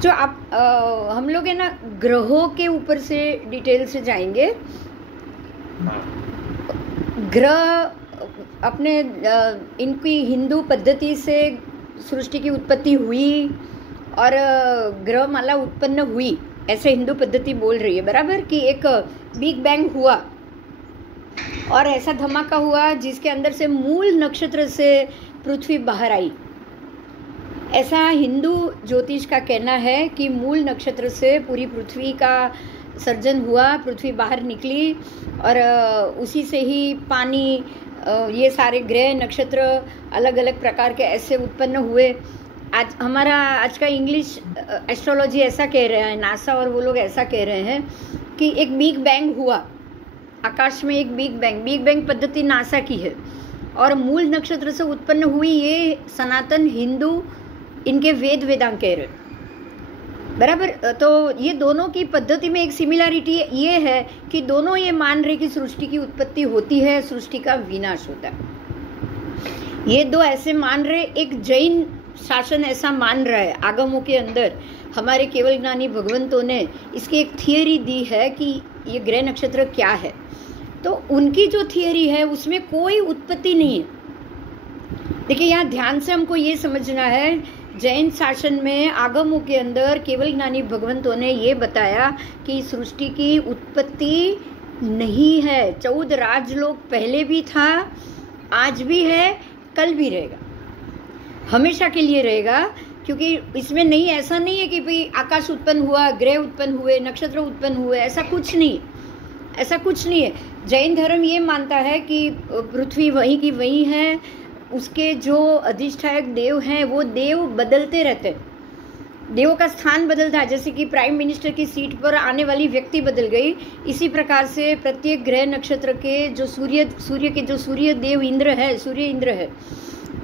जो आप हम लोग है ना ग्रहों के ऊपर से डिटेल से जाएंगे। ग्रह अपने इनकी हिंदू पद्धति से सृष्टि की उत्पत्ति हुई और ग्रह माला उत्पन्न हुई, ऐसे हिंदू पद्धति बोल रही है बराबर, कि एक बिग बैंग हुआ और ऐसा धमाका हुआ जिसके अंदर से मूल नक्षत्र से पृथ्वी बाहर आई। ऐसा हिंदू ज्योतिष का कहना है कि मूल नक्षत्र से पूरी पृथ्वी का सर्जन हुआ, पृथ्वी बाहर निकली और उसी से ही पानी, ये सारे ग्रह नक्षत्र अलग अलग प्रकार के ऐसे उत्पन्न हुए। आज का इंग्लिश एस्ट्रोलॉजी ऐसा कह रहा है, नासा और वो लोग ऐसा कह रहे हैं कि एक बिग बैंग हुआ आकाश में, एक बिग बैंग पद्धति नासा की है और मूल नक्षत्र से उत्पन्न हुई, ये सनातन हिंदू इनके वेदांग कह रहे बराबर। तो ये दोनों की पद्धति में एक सिमिलरिटी ये है कि दोनों ये मान रहे कि सृष्टि की उत्पत्ति होती है, सृष्टि का विनाश होता है। ये दो ऐसे मान रहे, एक जैन शासन ऐसा मान रहा है। आगमों के अंदर हमारे केवल ज्ञानी भगवंतों ने इसकी एक थियरी दी है कि ये ग्रह नक्षत्र क्या है। तो उनकी जो थियरी है उसमें कोई उत्पत्ति नहीं है। देखिए यहाँ ध्यान से हमको ये समझना है, जैन शासन में आगमों के अंदर केवल ज्ञानी भगवंतों ने ये बताया कि सृष्टि की उत्पत्ति नहीं है। 14 राजलोक पहले भी था, आज भी है, कल भी रहेगा, हमेशा के लिए रहेगा। क्योंकि इसमें नहीं, ऐसा नहीं है कि भाई आकाश उत्पन्न हुआ, ग्रह उत्पन्न हुए, नक्षत्र उत्पन्न हुए, ऐसा कुछ नहीं, ऐसा कुछ नहीं है। जैन धर्म ये मानता है कि पृथ्वी वहीं की वहीं है, उसके जो अधिष्ठायक देव हैं वो देव बदलते रहते हैं, देवों का स्थान बदलता है। जैसे कि प्राइम मिनिस्टर की सीट पर आने वाली व्यक्ति बदल गई, इसी प्रकार से प्रत्येक ग्रह नक्षत्र के जो सूर्य के जो सूर्य देव इंद्र है, सूर्य इंद्र है,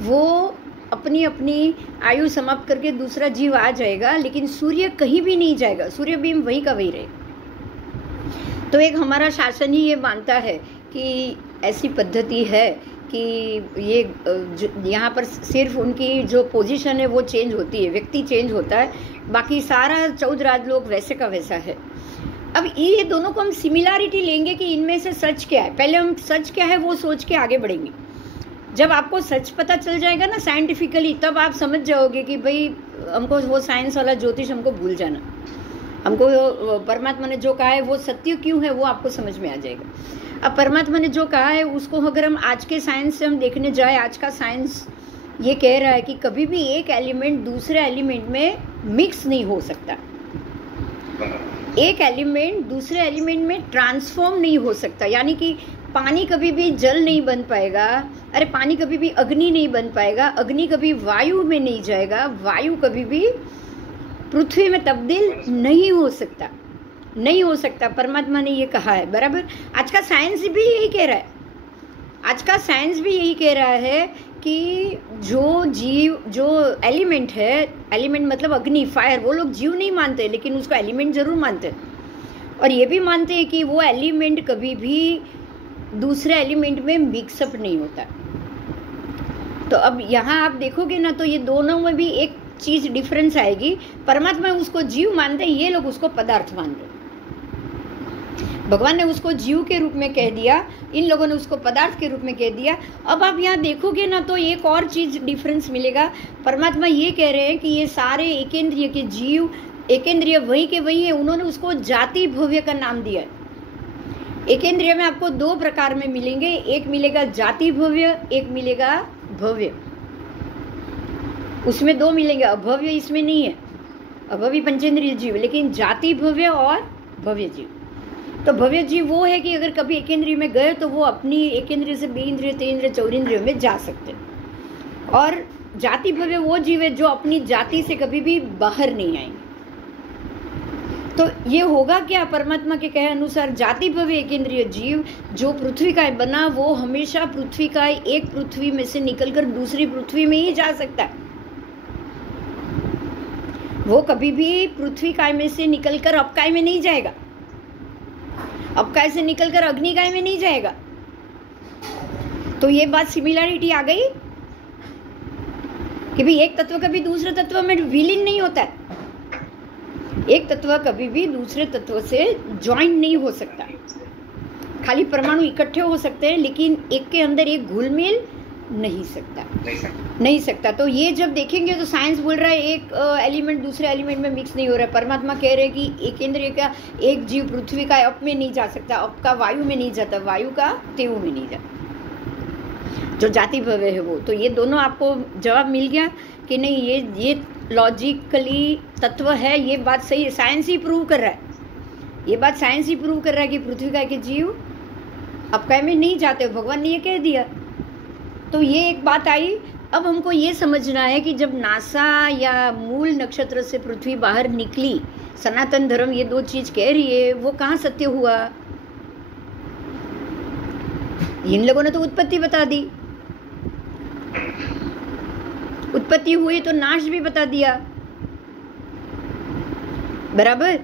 वो अपनी अपनी आयु समाप्त करके दूसरा जीव आ जाएगा, लेकिन सूर्य कहीं भी नहीं जाएगा, सूर्य भी वहीं का वहीं रहेगा। तो एक हमारा शासन ही ये मानता है कि ऐसी पद्धति है कि ये यहाँ पर सिर्फ उनकी जो पोजीशन है वो चेंज होती है, व्यक्ति चेंज होता है, बाकी सारा 14 राजलोक वैसे का वैसा है। अब ये दोनों को हम सिमिलरिटी लेंगे कि इनमें से सच क्या है। पहले हम सच क्या है वो सोच के आगे बढ़ेंगे। जब आपको सच पता चल जाएगा ना साइंटिफिकली, तब आप समझ जाओगे कि भाई हमको वो साइंस वाला ज्योतिष हमको भूल जाना, हमको परमात्मा ने जो कहा है वो सत्य क्यों है वो आपको समझ में आ जाएगा। अब परमात्मा ने जो कहा है उसको अगर हम आज के साइंस से हम देखने जाए, आज का साइंस ये कह रहा है कि कभी भी एक एलिमेंट दूसरे एलिमेंट में मिक्स नहीं हो सकता, एक एलिमेंट दूसरे एलिमेंट में ट्रांसफॉर्म नहीं हो सकता। यानी कि पानी कभी भी जल नहीं बन पाएगा, अरे पानी कभी भी अग्नि नहीं बन पाएगा, अग्नि कभी वायु में नहीं जाएगा, वायु कभी भी पृथ्वी में तब्दील नहीं हो सकता, नहीं हो सकता। परमात्मा ने ये कहा है बराबर। आज का साइंस भी यही कह रहा है, आज का साइंस भी यही कह रहा है कि जो जीव, जो एलिमेंट है, एलिमेंट मतलब अग्नि, फायर, वो लोग जीव नहीं मानते लेकिन उसको एलिमेंट जरूर मानते हैं। और ये भी मानते हैं कि वो एलिमेंट कभी भी दूसरे एलिमेंट में मिक्सअप नहीं होता। तो अब यहाँ आप देखोगे ना तो ये दोनों में भी एक चीज डिफरेंस आएगी। परमात्मा उसको जीव मानते हैं, ये लोग उसको पदार्थ मान रहे। भगवान ने उसको जीव के रूप में कह दिया, इन लोगों ने उसको पदार्थ के रूप में कह दिया। अब आप यहाँ देखोगे ना तो एक और चीज डिफरेंस मिलेगा। परमात्मा ये कह रहे हैं कि ये सारे एकेंद्रिय के जीव, एकेंद्रिय वही के वही है, उन्होंने उसको जाति भव्य का नाम दिया है। एकेंद्रिय में आपको 2 प्रकार में मिलेंगे, एक मिलेगा जाति भव्य, एक मिलेगा भव्य। उसमें 2 मिलेंगे, अभव्य इसमें नहीं है, अभव्य पंचेंद्रिय जीव, लेकिन जाति भव्य और भव्य जीव। तो भव्य जीव वो है कि अगर कभी एकेंद्रिय में गए तो वो अपनी एकेंद्रिय से बेइंद्रिय, तेइंद्रिय, चौरिंद्रिय में जा सकते हैं। और जाति भव्य वो जीव है जो अपनी जाति से कभी भी बाहर नहीं आएंगे। तो ये होगा क्या, परमात्मा के कहे अनुसार जाति भव्य एकेंद्रिय जीव जो पृथ्वी का बना, वो हमेशा पृथ्वी का एक पृथ्वी में से निकलकर दूसरी पृथ्वी में ही जा सकता है। वो कभी भी पृथ्वी काय में से निकलकर अपकाय में नहीं जाएगा, अपकाय से निकलकर अग्निकाय में नहीं जाएगा। तो ये बात सिमिलरिटी आ गई कि भाई एक तत्व कभी दूसरे तत्व में विलीन नहीं होता है। एक तत्व कभी भी दूसरे तत्व से ज्वाइन नहीं हो सकता। खाली परमाणु इकट्ठे हो सकते हैं, लेकिन एक के अंदर एक घुल मिल नहीं सकता। तो ये जब देखेंगे तो साइंस बोल रहा है एक एलिमेंट दूसरे एलिमेंट में मिक्स नहीं हो रहा है। परमात्मा कह रहे हैं कि एक इंद्रिय का एक जीव पृथ्वी का अप में नहीं जा सकता, अप का वायु में नहीं जाता, वायु का तेऊ में नहीं जाता, जो जाति भव्य है वो। तो ये दोनों आपको जवाब मिल गया कि नहीं, ये लॉजिकली तत्व है, ये बात सही है, साइंस ही प्रूव कर रहा है, ये बात साइंस ही प्रूव कर रहा है कि पृथ्वी का के जीव अपकाय में नहीं जाते, भगवान ने ये कह दिया। तो ये एक बात आई। अब हमको ये समझना है कि जब नासा या मूल नक्षत्र से पृथ्वी बाहर निकली, सनातन धर्म ये दो चीज कह रही है, वो कहाँ सत्य हुआ? इन लोगों ने तो उत्पत्ति बता दी, उत्पत्ति हुई तो नाश भी बता दिया, बराबर।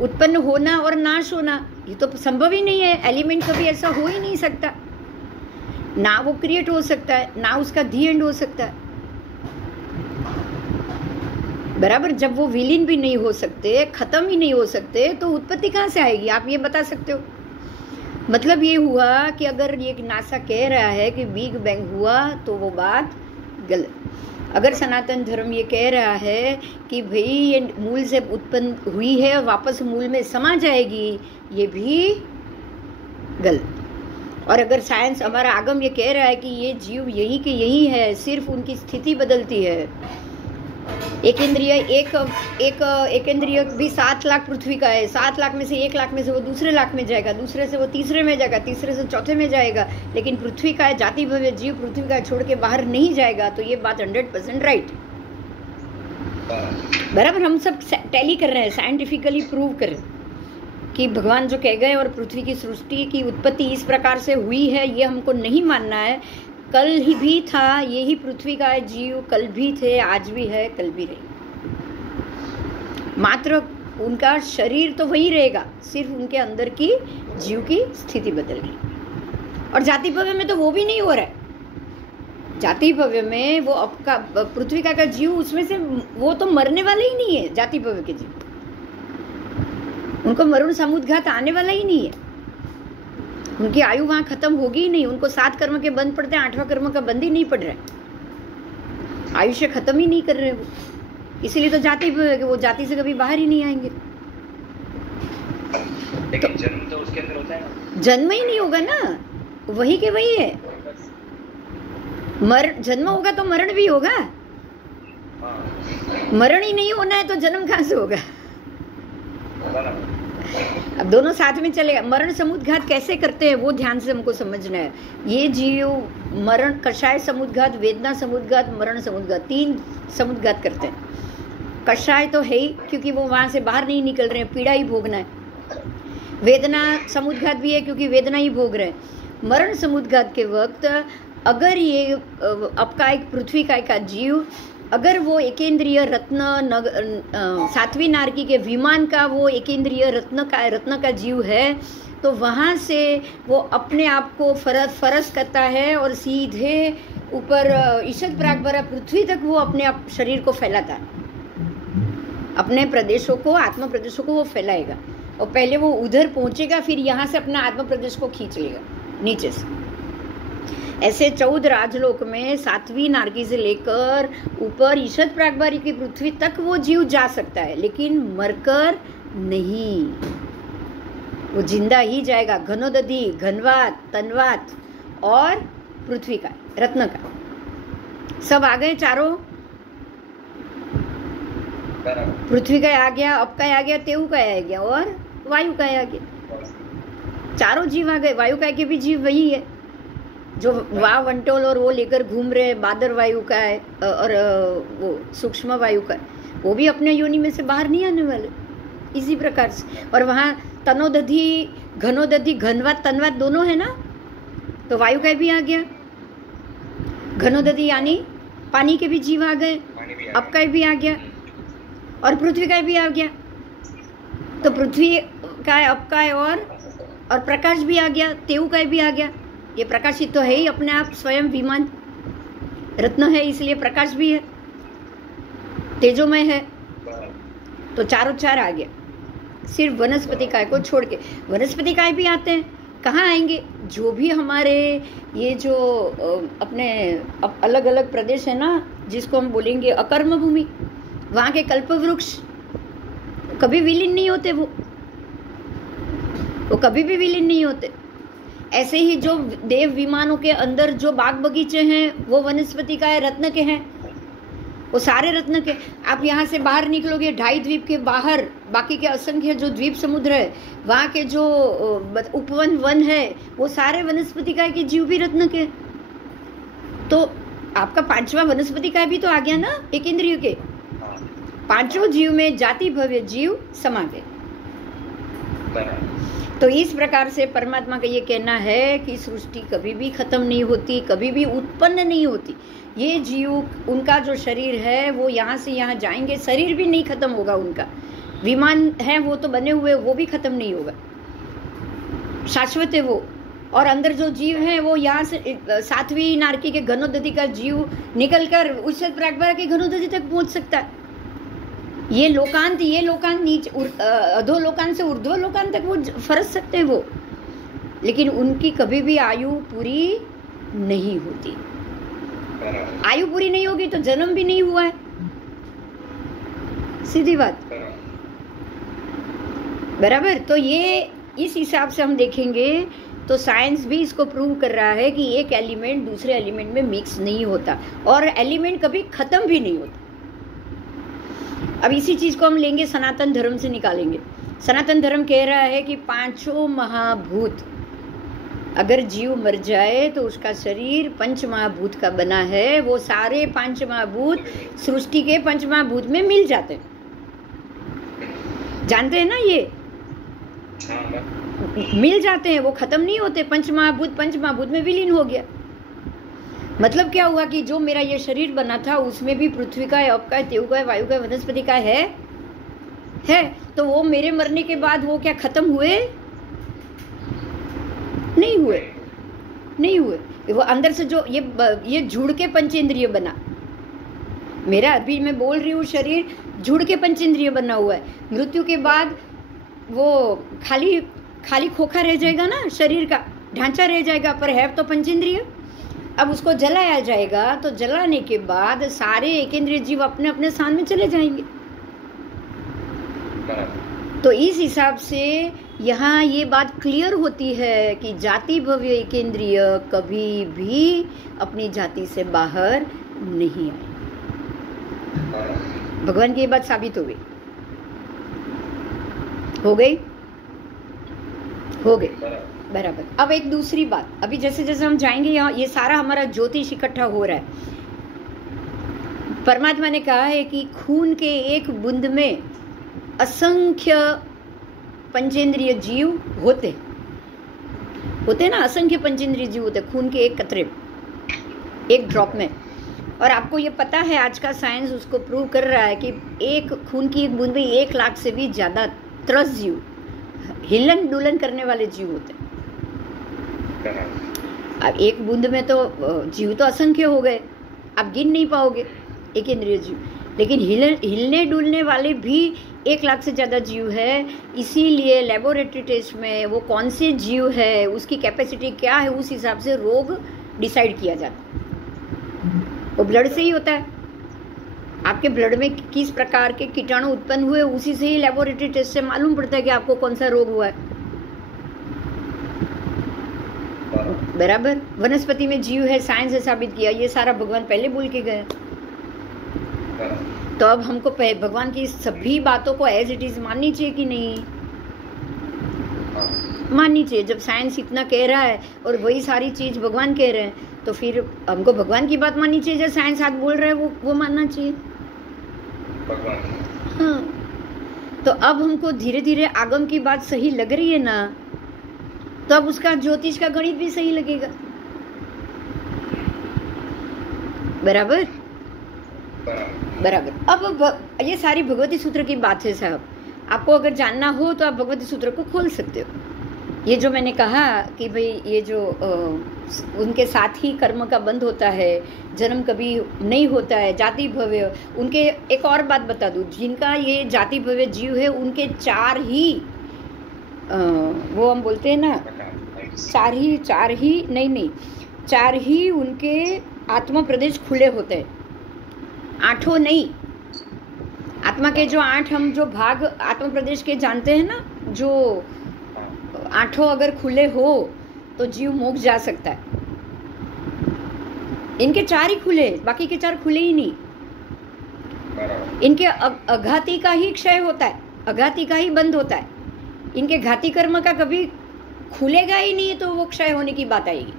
उत्पन्न होना और नाश होना ये तो संभव ही नहीं है, एलिमेंट कभी ऐसा हो ही नहीं सकता, ना वो क्रिएट हो सकता है ना उसका दी एंड हो सकता है, बराबर। जब वो विलीन भी नहीं हो सकते, खत्म ही नहीं हो सकते, तो उत्पत्ति कहाँ से आएगी? आप ये बता सकते हो? मतलब ये हुआ कि अगर ये नासा कह रहा है कि बिग बैंग हुआ तो वो बात गलत। अगर सनातन धर्म ये कह रहा है कि भाई ये मूल से उत्पन्न हुई है वापस मूल में समा जाएगी, ये भी गलत। और अगर साइंस हमारा आगम ये कह रहा है कि ये जीव यही के यही है, सिर्फ उनकी स्थिति बदलती है, एक इंद्रिय एक इंद्रिय भी 7 लाख पृथ्वी का है, 7 लाख में से 1 लाख में से वो दूसरे लाख में जाएगा, दूसरे से वो तीसरे में जाएगा, तीसरे से चौथे में जाएगा, लेकिन पृथ्वी का है, जाति भव्य जीव पृथ्वी का छोड़ के बाहर नहीं जाएगा। तो ये बात 100% राइट, बराबर। हम सब टैली कर रहे हैं, साइंटिफिकली प्रूव कर रहे हैं कि भगवान जो कह गए और पृथ्वी की सृष्टि की उत्पत्ति इस प्रकार से हुई है, ये हमको नहीं मानना है। कल ही भी था, यही पृथ्वी का है जीव, कल भी थे, आज भी है, कल भी रहे, मात्र उनका शरीर तो वही रहेगा, सिर्फ उनके अंदर की जीव की स्थिति बदल गई। और जाति भव्य में तो वो भी नहीं हो रहा है। जाति भव्य में वो आपका पृथ्वी का जीव, उसमें से वो तो मरने वाले ही नहीं है। जाति भव्य के जीव, उनको मरण समुद्घात आने वाला ही नहीं है, उनकी आयु वहां खत्म होगी ही नहीं। उनको 7 कर्म के बंद पड़ते हैं, 8वां कर्म का बंद ही नहीं पड़ रहा है, आयुष्य खत्म ही नहीं कर रहे वो। इसीलिए तो जाति वो जाति से कभी बाहर ही नहीं आएंगे। लेकिन जन्म तो उसके अंदर होता है ना, जन्म ही नहीं होगा ना, वही के वही है। जन्म होगा तो मरण भी होगा, मरण ही नहीं होना है तो जन्म कहाँ से होगा? अब दोनों साथ में चलेगा। मरण समुद्घात कैसे करते हैं वो ध्यान से हमको समझना है। ये जीव मरण, कषाय समुद्घात, वेदना समुद्घात, मरण समुद्घात, 3 समुद्घात करते हैं। कषाय तो है ही, क्योंकि वो वहां से बाहर नहीं निकल रहे हैं, पीड़ा ही भोगना है। वेदना समुद्घात भी है, क्योंकि वेदना ही भोग रहे हैं। मरण समुद्घात के वक्त अगर ये आपका एक पृथ्वी का जीव, अगर वो एकेंद्रिय रत्न 7वीं नारकी के विमान का वो एकेंद्रिय रत्न का जीव है, तो वहाँ से वो अपने आप को फरस करता है और सीधे ऊपर ईशद प्रागभरा पृथ्वी तक वो अपने आप शरीर को फैलाता है, अपने प्रदेशों को, आत्म प्रदेशों को वो फैलाएगा। और पहले वो उधर पहुँचेगा, फिर यहाँ से अपना आत्म प्रदेश को खींच लेगा नीचे से। ऐसे 14 राजलोक में 7वीं नारकी से लेकर ऊपर ईशद प्रागभारी की पृथ्वी तक वो जीव जा सकता है, लेकिन मरकर नहीं, वो जिंदा ही जाएगा। घनोदधि, घनवात, तनवात और पृथ्वी का रत्न का सब आ गए चारों। पृथ्वी का आ गया, अप का आ गया, तेऊ का आ गया और वायु का आ गया। चारों जीव आ गए। वायु का के भी जीव वही है जो वाव वंटोल और वो लेकर घूम रहे। बादर वायु का है और वो सूक्ष्म वायु का है, वो भी अपने योनि में से बाहर नहीं आने वाले इसी प्रकार से। और वहाँ तनोदधि, घनोदधि, घनवात, तनवात दोनों है ना, तो वायु का भी आ गया। घनोदधि यानी पानी के भी जीव आ गए, अप का भी आ गया और पृथ्वी का भी आ गया। तो पृथ्वी का है, अप का है और प्रकाश भी आ गया, तेऊ का भी आ गया। ये प्रकाशित तो है ही अपने आप, स्वयं विमान रत्न है, इसलिए प्रकाश भी है, तेजोमय है। तो चारों चार आ गया, सिर्फ वनस्पति काय को छोड़ के। वनस्पति काय भी आते हैं, कहाँ आएंगे? जो भी हमारे ये जो अपने अलग अलग प्रदेश है ना, जिसको हम बोलेंगे अकर्म भूमि, वहाँ के कल्प वृक्ष कभी विलीन नहीं होते, वो कभी भी विलीन नहीं होते। ऐसे ही जो देव विमानों के अंदर जो बाग बगीचे हैं वो वनस्पति का रत्न के हैं, वो सारे रत्न के। आप यहाँ से बाहर निकलोगे 2.5 द्वीप के बाहर, बाकी के असंख्य जो द्वीप समुद्र है, वहाँ के जो उपवन वन है, वो सारे वनस्पति का के जीव भी रत्न के। तो आपका 5वां वनस्पति का भी तो आ गया ना, एक इंद्रिय के। 5 जीव में जाति भव्य जीव समा गए। तो इस प्रकार से परमात्मा का ये कहना है कि सृष्टि कभी भी खत्म नहीं होती, कभी भी उत्पन्न नहीं होती। ये जीव, उनका जो शरीर है वो यहाँ से यहाँ जाएंगे, शरीर भी नहीं खत्म होगा उनका। विमान है वो तो बने हुए, वो भी खत्म नहीं होगा, शाश्वत है वो। और अंदर जो जीव है वो यहाँ से 7वीं नारकी के घनोदधि का जीव निकलकर उस प्रागभार के घनोदधि तक पहुँच सकता है। ये लोकांत नीचे अधो लोकांत से ऊर्ध्व लोकांत तक वो फरस सकते हैं वो, लेकिन उनकी कभी भी आयु पूरी नहीं होती। आयु पूरी नहीं होगी तो जन्म भी नहीं हुआ है, सीधी बात, बराबर। तो ये इस हिसाब से हम देखेंगे तो साइंस भी इसको प्रूव कर रहा है कि एक एलिमेंट दूसरे एलिमेंट में मिक्स नहीं होता, और एलिमेंट कभी खत्म भी नहीं होता। अब इसी चीज को हम लेंगे सनातन धर्म से निकालेंगे। सनातन धर्म कह रहा है कि 5 महाभूत, अगर जीव मर जाए तो उसका शरीर 5 महाभूत का बना है, वो सारे 5 महाभूत सृष्टि के 5 महाभूत में मिल जाते हैं। जानते हैं ना, ये मिल जाते हैं, वो खत्म नहीं होते। 5 महाभूत में विलीन हो गया। मतलब क्या हुआ कि जो मेरा ये शरीर बना था उसमें भी पृथ्वी का है, अप का है, तेव का है, वायु का है, वनस्पति का है। तो वो मेरे मरने के बाद वो क्या खत्म हुए? नहीं हुए। वो अंदर से जो ये जुड़ के पंचेंद्रिय बना, मेरा अभी मैं बोल रही हूँ शरीर जुड़ के पंचेंद्रिय बना हुआ है। मृत्यु के बाद वो खाली खोखा रह जाएगा ना, शरीर का ढांचा रह जाएगा, पर है तो पंचेंद्रिय। अब उसको जलाया जाएगा, तो जलाने के बाद सारे एकेंद्रिय जीव अपने अपने स्थान में चले जाएंगे। तो इस हिसाब से यहाँ ये बात क्लियर होती है कि जाति भव्य एकेंद्रिय कभी भी अपनी जाति से बाहर नहीं आए। भगवान की ये बात साबित हो गई बराबर। अब एक दूसरी बात, अभी जैसे जैसे हम जाएंगे यहाँ, ये सारा हमारा ज्योतिष इकट्ठा हो रहा है। परमात्मा ने कहा है कि खून के एक बूंद में असंख्य पंचेंद्रिय जीव होते ना, असंख्य पंचेंद्रिय जीव होते खून के एक कतरे, एक ड्रॉप में। और आपको ये पता है, आज का साइंस उसको प्रूव कर रहा है कि एक खून की एक बूंद में 1 लाख से भी ज्यादा त्रस्त जीव, हिलन डुलन करने वाले जीव होते। अब एक बूंद में तो जीव तो असंख्य हो गए, आप गिन नहीं पाओगे एक इंद्रिय जीव, लेकिन हिलने डुलने वाले भी 1 लाख से ज़्यादा जीव है। इसीलिए लेबोरेटरी टेस्ट में वो कौन से जीव है, उसकी कैपेसिटी क्या है, उस हिसाब से रोग डिसाइड किया जाता है। वो ब्लड से ही होता है, आपके ब्लड में किस प्रकार के कीटाणु उत्पन्न हुए, उसी से ही लेबोरेटरी टेस्ट से मालूम पड़ता है कि आपको कौन सा रोग हुआ है, बराबर। वनस्पति में जीव है, साइंस ने साबित किया, ये सारा भगवान पहले बोल के गए। तो अब हमको भगवान की सभी बातों को एज इट इज माननी चाहिए कि नहीं माननी चाहिए? जब साइंस इतना कह रहा है और वही सारी चीज भगवान कह रहे हैं, तो फिर हमको भगवान की बात माननी चाहिए। जब साइंस हाथ बोल रहा है वो मानना चाहिए। हाँ, तो अब हमको धीरे धीरे आगम की बात सही लग रही है ना, तो अब उसका ज्योतिष का गणित भी सही लगेगा, बराबर। अब ये सारी भगवती सूत्र की बात है साहब। आपको अगर जानना हो तो आप भगवती सूत्र को खोल सकते हो। ये जो मैंने कहा कि भाई ये जो उनके साथ ही कर्म का बंध होता है, जन्म कभी नहीं होता है, जाति भव्य, उनके एक और बात बता दूं, जिनका ये जाति भव्य जीव है उनके चार ही वो हम बोलते हैं ना, चार ही उनके आत्मा प्रदेश खुले होते हैं, आठों नहीं। आत्मा के जो 8 हम जो भाग आत्मा प्रदेश के जानते हैं ना, जो 8 अगर खुले हो तो जीव मोक्ष जा सकता है। इनके 4 ही खुले, बाकी के 4 खुले ही नहीं। इनके अघाती का ही क्षय होता है, अघाती का ही बंद होता है। इनके घाती कर्म का कभी खुलेगा ही नहीं, तो वो क्षय होने की बात आएगी।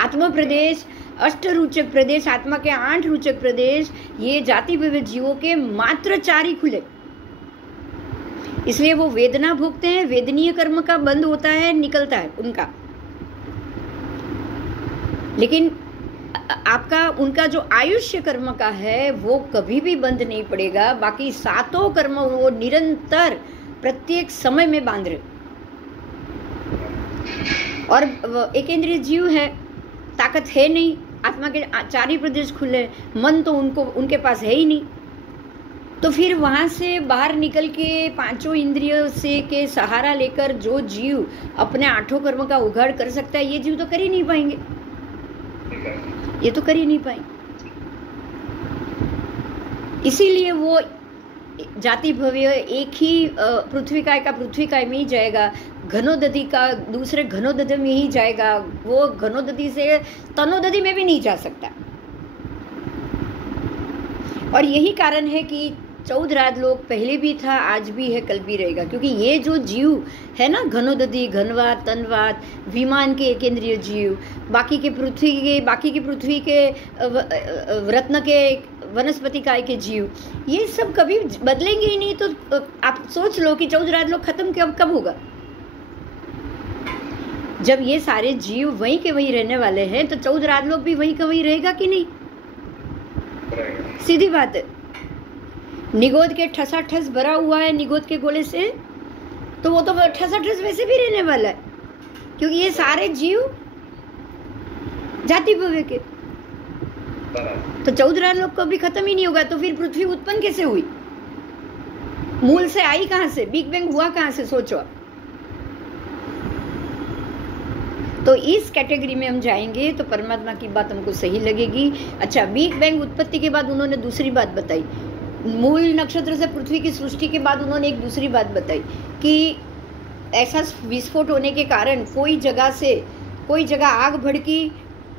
आत्मा प्रदेश, 8 रूचक प्रदेश, आत्मा के 8 रूचक प्रदेश, ये जाति विविध जीवों के मात्र 4 ही खुले, इसलिए वो वेदना भोगते हैं। वेदनीय कर्म का बंद होता है, निकलता है उनका। लेकिन आपका उनका जो आयुष्य कर्म का है वो कभी भी बंद नहीं पड़ेगा। बाकी 7 कर्म वो निरंतर प्रत्येक समय में बांध रहे। और एक इंद्रिय जीव है, ताकत है नहीं, आत्मा के 4 ही प्रदेश खुले, मन तो उनके पास है ही नहीं। तो फिर वहाँ से बाहर निकल के 5 इंद्रियों से के सहारा लेकर जो जीव अपने 8 कर्म का उघाड़ कर सकता है, ये जीव तो कर ही नहीं पाएंगे, ये तो कर ही नहीं पाएंगे। इसीलिए वो जाति भव्य एक ही पृथ्वीकाय का पृथ्वीकाय में ही जाएगा, घनोदधि का दूसरे घनोदधि में ही जाएगा, वो घनोदधि से तनोदधि में भी नहीं जा सकता। और यही कारण है कि 14 लोक पहले भी था, आज भी है, कल भी रहेगा। क्योंकि ये जो जीव है ना, घनोदधि, घनवात, तनवात, विमान के एकेंद्रीय जीव, बाकी के पृथ्वी के रत्न के वनस्पति काय के जीव, ये सब कभी बदलेंगे ही नहीं। तो आप सोच लो कि 14 लोक खत्म कब होगा? जब ये सारे जीव वहीं के वहीं रहने वाले हैं, तो 14 लोक भी वहीं का वहीं रहेगा कि नहीं? सीधी बात है। निगोद के ठसाठस भरा हुआ है निगोद के गोले से, तो वो तो ठसाठस वैसे भी रहने वाला है, क्योंकि ये सारे जीव जाति भव्य के। तो 14 लोक कभी खत्म ही नहीं होगा। तो फिर पृथ्वी उत्पन्न कैसे हुई? मूल से आई कहां से? बिग बैंग हुआ कहां से? सोचो। तो इस कैटेगरी में हम जाएंगे तो परमात्मा की बात हमको सही लगेगी। अच्छा, बिग बैंग उत्पत्ति के बाद उन्होंने दूसरी बात बताई, मूल नक्षत्र से पृथ्वी की सृष्टि के बाद उन्होंने एक दूसरी बात बताई कि ऐसा विस्फोट होने के कारण कोई जगह आग भड़की,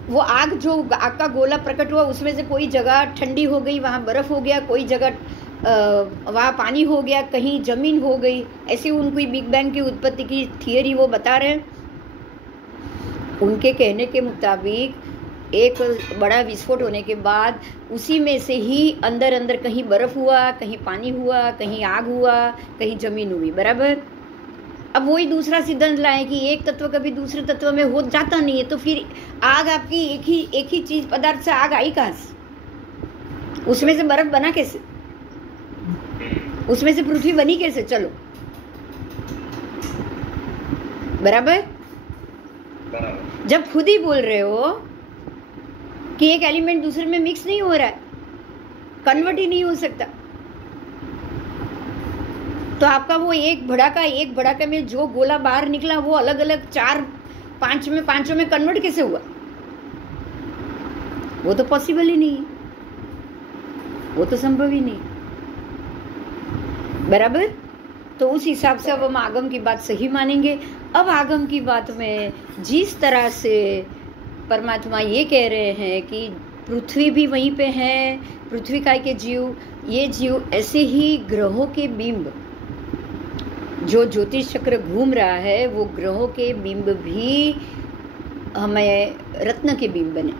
वो आग जो आग का गोला प्रकट हुआ उसमें से कोई जगह ठंडी हो गई, वहाँ बर्फ हो गया, कोई जगह वहाँ पानी हो गया, कहीं जमीन हो गई। ऐसे उनकी बिग बैंग की उत्पत्ति की थियरी वो बता रहे हैं। उनके कहने के मुताबिक एक बड़ा विस्फोट होने के बाद उसी में से ही अंदर अंदर कहीं बर्फ हुआ, कहीं पानी हुआ, कहीं आग हुआ, कहीं जमीन हुई, बराबर। अब वही दूसरा सिद्धांत लाए कि एक तत्व कभी दूसरे तत्व में हो जाता नहीं है, तो फिर आग आपकी एक ही चीज पदार्थ से आग आई कहाँ से? उसमें से बर्फ बना कैसे? उसमें से पृथ्वी बनी कैसे? चलो, बराबर। जब खुद ही बोल रहे हो कि एक एलिमेंट दूसरे में मिक्स नहीं हो रहा है, कन्वर्ट ही नहीं हो सकता, तो आपका वो एक भड़ाका में जो गोला बाहर निकला वो अलग अलग 4-5 में कन्वर्ट कैसे हुआ? वो तो पॉसिबल ही नहीं, वो तो संभव ही नहीं, बराबर। तो उस हिसाब से अब हम आगम की बात सही मानेंगे। अब आगम की बात में जिस तरह से परमात्मा ये कह रहे हैं कि पृथ्वी भी वहीं पे है, पृथ्वी काय के जीव, ये जीव ऐसे ही ग्रहों के बिंब, जो ज्योतिष चक्र घूम रहा है वो ग्रहों के बिंब भी हमें रत्न के बिंब बने,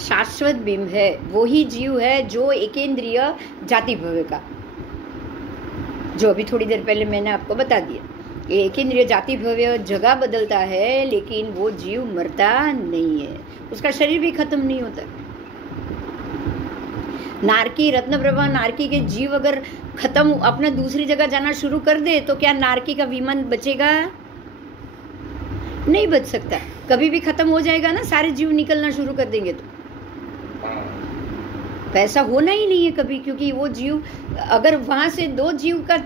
शाश्वत बिंब है। वो ही जीव है जो एकेंद्रीय जाति भव्य का, जो अभी थोड़ी देर पहले मैंने आपको बता दिया। एकेंद्रीय जाति भव्य जगह बदलता है, लेकिन वो जीव मरता नहीं है, उसका शरीर भी खत्म नहीं होता। नारकी, रत्नप्रभा नारकी के जीव अगर खत्म अपने दूसरी जगह जाना शुरू कर दे तो क्या नारकी का विमान बचेगा? नहीं बच सकता, कभी भी खत्म हो जाएगा ना, सारे जीव निकलना शुरू कर देंगे तो ऐसा होना ही नहीं है कभी, क्योंकि वो जीव अगर वहां से 2 जीव का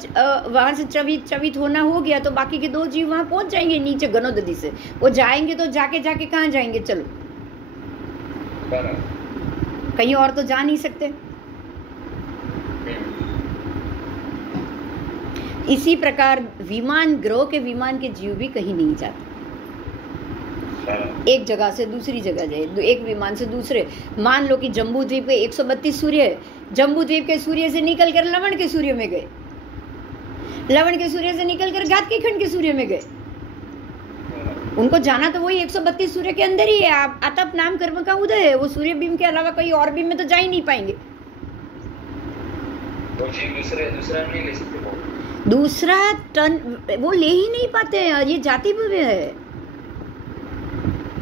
वहां से चवित होना हो गया तो बाकी के 2 जीव वहां पहुंच जाएंगे नीचे गनोदधी से। वो जाएंगे तो जाके कहाँ जाएंगे, चलो कहीं और तो जा नहीं सकते। इसी प्रकार विमान, ग्रह के विमान के जीव भी कहीं नहीं जाते, एक जगह से दूसरी जगह जाए, एक विमान से दूसरे। मान लो कि जम्बू द्वीप पे 132 सूर्य है, जम्बू द्वीप के सूर्य से निकलकर लवण के सूर्य में गए, लवण के सूर्य से निकलकर घातकी खंड के सूर्य में गए। उनको जाना तो वही 132 सूर्य के अंदर ही है। आप आतप नाम कर्म का उदय है, वो सूर्य बीम के अलावा कोई और बीम में तो जा ही नहीं पाएंगे। दूसरा टन वो ले ही नहीं पाते हैं, ये जाति भव्य है।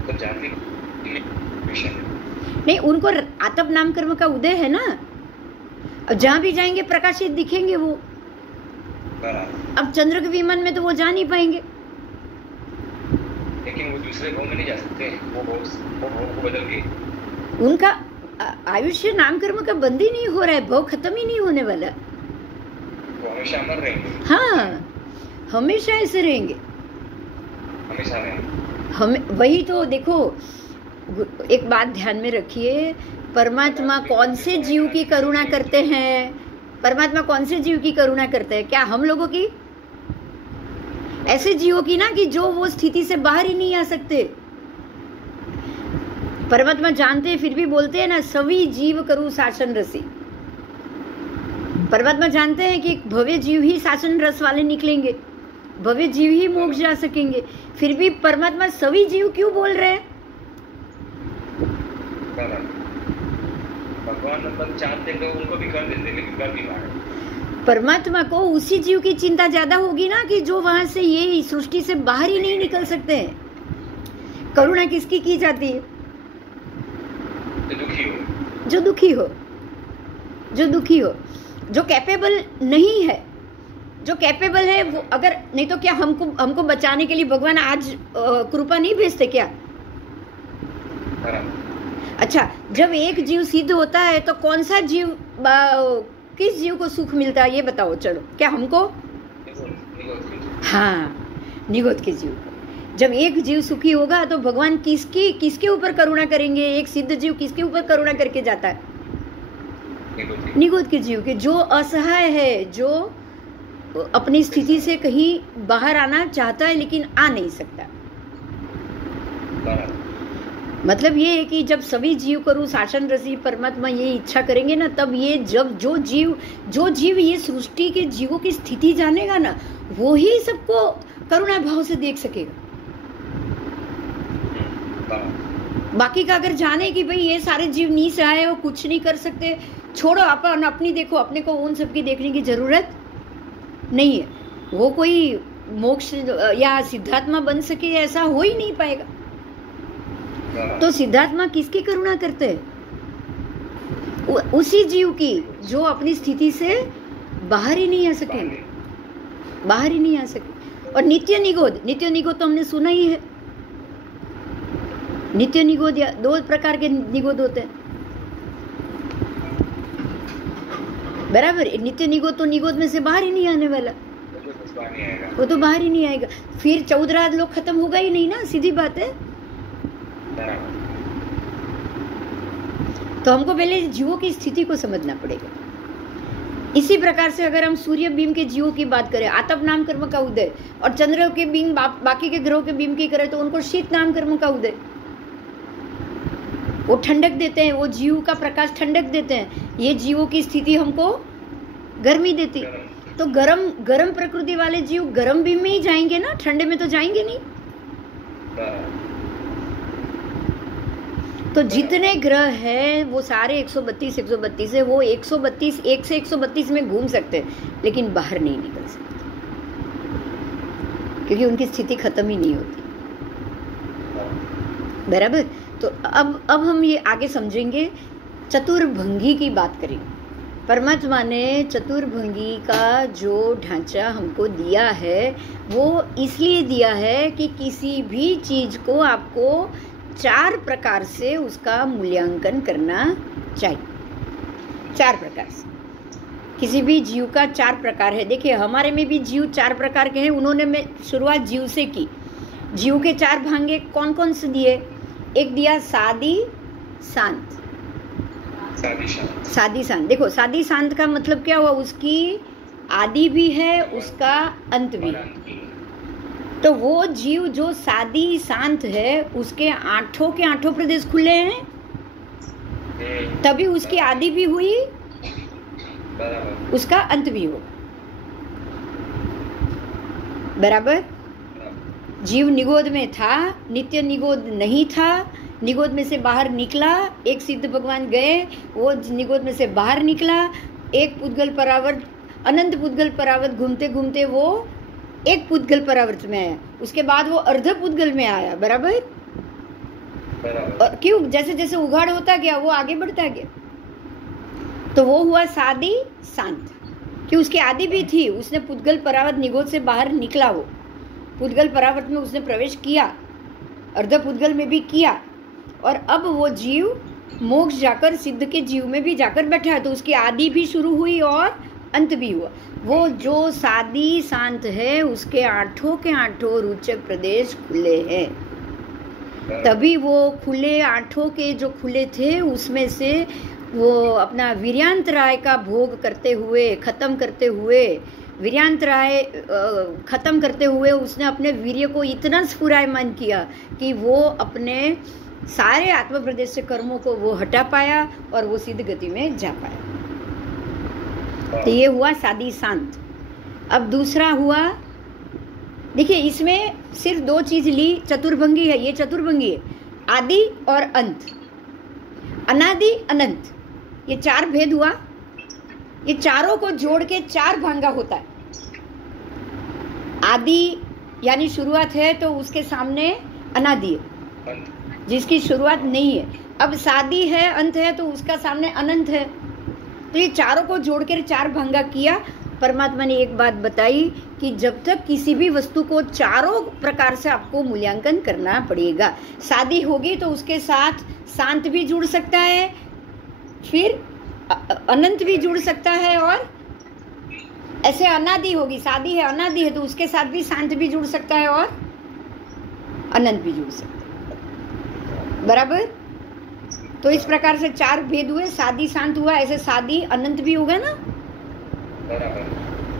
तो जाति नहीं, उनको आतप नाम कर्म का उदय है ना, अब जहां भी जाएंगे प्रकाशित दिखेंगे वो। अब चंद्र के विमान में तो वो जा नहीं पाएंगे, लेकिन वो दूसरे भव में नहीं जा सकते, वो भव को बदल के उनका आयुष्य नाम कर्म का बंद ही नहीं हो रहा है, भव खत्म ही नहीं होने वाला, वो हमेशा अमर रहेंगे। हाँ, हमेशा ऐसे रहेंगे, हमेशा रहेंगे। हम वही तो देखो, एक बात ध्यान में रखिए, परमात्मा कौन से जीव की करुणा करते हैं? परमात्मा कौन से जीव की करुणा करते हैं? क्या हम लोगों की? ऐसे जीवों की ना कि जो वो स्थिति से बाहर ही नहीं आ सकते। परमात्मा जानते हैं फिर भी बोलते हैं ना, सभी जीव करूं शासन रसी। परमात्मा जानते हैं कि भव्य जीव ही शासन रस वाले निकलेंगे, भव्य जीव ही मोक्ष जा सकेंगे, फिर भी परमात्मा सभी जीव क्यों बोल रहे हैं? भगवान चाहते तो उनको भी कर देते, लेकिन कर नहीं पा रहे। परमात्मा को उसी जीव की चिंता ज्यादा होगी ना कि जो वहां से ये सृष्टि से बाहर ही नहीं निकल सकते हैं। करुणा किसकी की जाती है? जो दुखी हो, जो दुखी हो, जो दुखी हो, जो कैपेबल नहीं है। जो कैपेबल है वो, अगर नहीं तो क्या हमको बचाने के लिए भगवान आज कृपा नहीं भेजते क्या? अच्छा, जब एक जीव सिद्ध होता है तो कौन सा जीव, किस जीव को सुख मिलता है ये बताओ? चलो, क्या हमको? हाँ, निगोद के जीव को। जब एक जीव सुखी होगा तो भगवान किसके ऊपर करुणा करेंगे? एक सिद्ध जीव किसके ऊपर करुणा करके जाता है? निगोद के जीव के, जो असहाय है, जो अपनी स्थिति से कहीं बाहर आना चाहता है लेकिन आ नहीं सकता। मतलब ये है कि जब सभी जीव करूं शासन रसी, परमात्मा ये इच्छा करेंगे ना, तब ये जब जो जीव ये सृष्टि के जीवों की स्थिति जानेगा ना, वो ही सबको करुणा भाव से देख सकेगा। बाकी का अगर जाने कि भाई ये सारे जीव नीच आए, वो कुछ नहीं कर सकते, छोड़ो, अपन अपनी देखो, अपने को उन सबकी देखने की जरूरत नहीं है। वो कोई मोक्ष या सिद्धात्मा बन सके ऐसा हो ही नहीं पाएगा। तो सिद्धात्मा किसकी करुणा करते हैं? उसी जीव की जो अपनी स्थिति से बाहर ही नहीं आ सके, बाहर ही नहीं आ सके। और नित्य निगोद तो हमने सुना ही है। नित्य निगोद या 2 प्रकार के निगोद होते हैं, बराबर। नित्य निगोद तो निगोद में से बाहर ही नहीं आने वाला, वो तो बाहर ही नहीं आएगा। फिर 14 लोग खत्म होगा ही नहीं ना, सीधी बात है। तो हमको पहले जीवों की स्थिति को समझना पड़ेगा। इसी प्रकार से अगर हम सूर्य बीम के जीवों की बात करें, आतप नाम कर्म का उदय, और चंद्र के बीम बाकी के ग्रहों के बीम की करें तो उनको शीत नाम कर्म का उदय। वो ठंडक देते हैं, वो जीव का प्रकाश ठंडक देते हैं। ये जीवों की स्थिति हमको गर्मी देती। तो गरम प्रकृति वाले जीव गरम बीम में ही जाएंगे ना, ठंडे में तो जाएंगे नहीं। तो जितने ग्रह हैं वो सारे 132 है, वो 132 1 से 132 में घूम सकते हैं, लेकिन बाहर नहीं निकल सकते, क्योंकि उनकी स्थिति खत्म ही नहीं होती, बराबर। तो अब हम ये आगे समझेंगे, चतुर्भंगी की बात करेंगे। परमात्मा ने चतुर्भंगी का जो ढांचा हमको दिया है वो इसलिए दिया है कि किसी भी चीज को आपको 4 प्रकार से उसका मूल्यांकन करना चाहिए। 4 प्रकार से किसी भी जीव का 4 प्रकार है। देखिए हमारे में भी जीव 4 प्रकार के हैं। उन्होंने मैं शुरुआत जीव से की। जीव के 4 भांगे कौन कौन से दिए? एक दिया सादी शांत। सादी शांत, देखो सादी शांत का मतलब क्या हुआ? उसकी आदि भी है, उसका अंत भी है। तो वो जीव जो सादी शांत है उसके 8 के 8 प्रदेश खुले हैं, तभी उसकी आदि भी हुई, उसका अंत भी हो। बराबर। जीव निगोद में था, नित्य निगोद नहीं था। निगोद में से बाहर निकला, एक सिद्ध भगवान गए, वो निगोद में से बाहर निकला, एक पुद्गल परावर्त, अनंत पुद्गल परावर्त घूमते घूमते वो एक पुद्गल परावर्त में आया। उसके बाद वो अर्ध पुद्गल में आया। बराबर। और क्यों? जैसे जैसे उघाड़ होता गया वो आगे बढ़ता गया। तो वो हुआ सादी शांत कि उसकी आदि भी थी। उसने पुद्गल परावर्त निगोद से बाहर निकला, वो पुद्गल परावर्त में उसने प्रवेश किया, अर्ध पुद्गल में भी किया, और अब वो जीव मोक्ष जाकर सिद्ध के जीव में भी जाकर बैठा है। तो उसकी आदि भी शुरू हुई और अंत भी हुआ। वो जो सादी शांत है उसके 8 के 8 रुचक प्रदेश खुले हैं। तभी वो खुले 8 के जो खुले थे उसमें से वो अपना वीर्यांतराय का भोग करते हुए, खत्म करते हुए, वीर्यांतराय खत्म करते हुए उसने अपने वीर्य को इतना स्फुरायमान किया कि वो अपने सारे आत्म प्रदेश से कर्मों को वो हटा पाया और वो सिद्ध गति में जा पाया। तो ये हुआ सादी शांत। अब दूसरा हुआ, देखिए इसमें सिर्फ 2 चीज ली। चतुर्भंगी है, ये चतुर्भंगी है, आदि और अंत, अनादि अनंत, ये 4 भेद हुआ। ये चारों को जोड़ के 4 भांगा होता है। आदि यानी शुरुआत है तो उसके सामने अनादि है जिसकी शुरुआत नहीं है। अब सादी है, अंत है, तो उसका सामने अनंत है। तो ये चारों को जोड़कर 4 भांगा किया। परमात्मा ने एक बात बताई कि जब तक किसी भी वस्तु को चारों प्रकार से आपको मूल्यांकन करना पड़ेगा। सादी होगी तो उसके साथ शांत भी जुड़ सकता है, फिर अनंत भी जुड़ सकता है, और ऐसे अनादि होगी, सादी है अनादि है तो उसके साथ भी शांत भी जुड़ सकता है और अनंत भी जुड़ सकता है। बराबर। तो इस प्रकार से 4 भेद हुए। सादी शांत हुआ, ऐसे सादी अनंत भी होगा ना।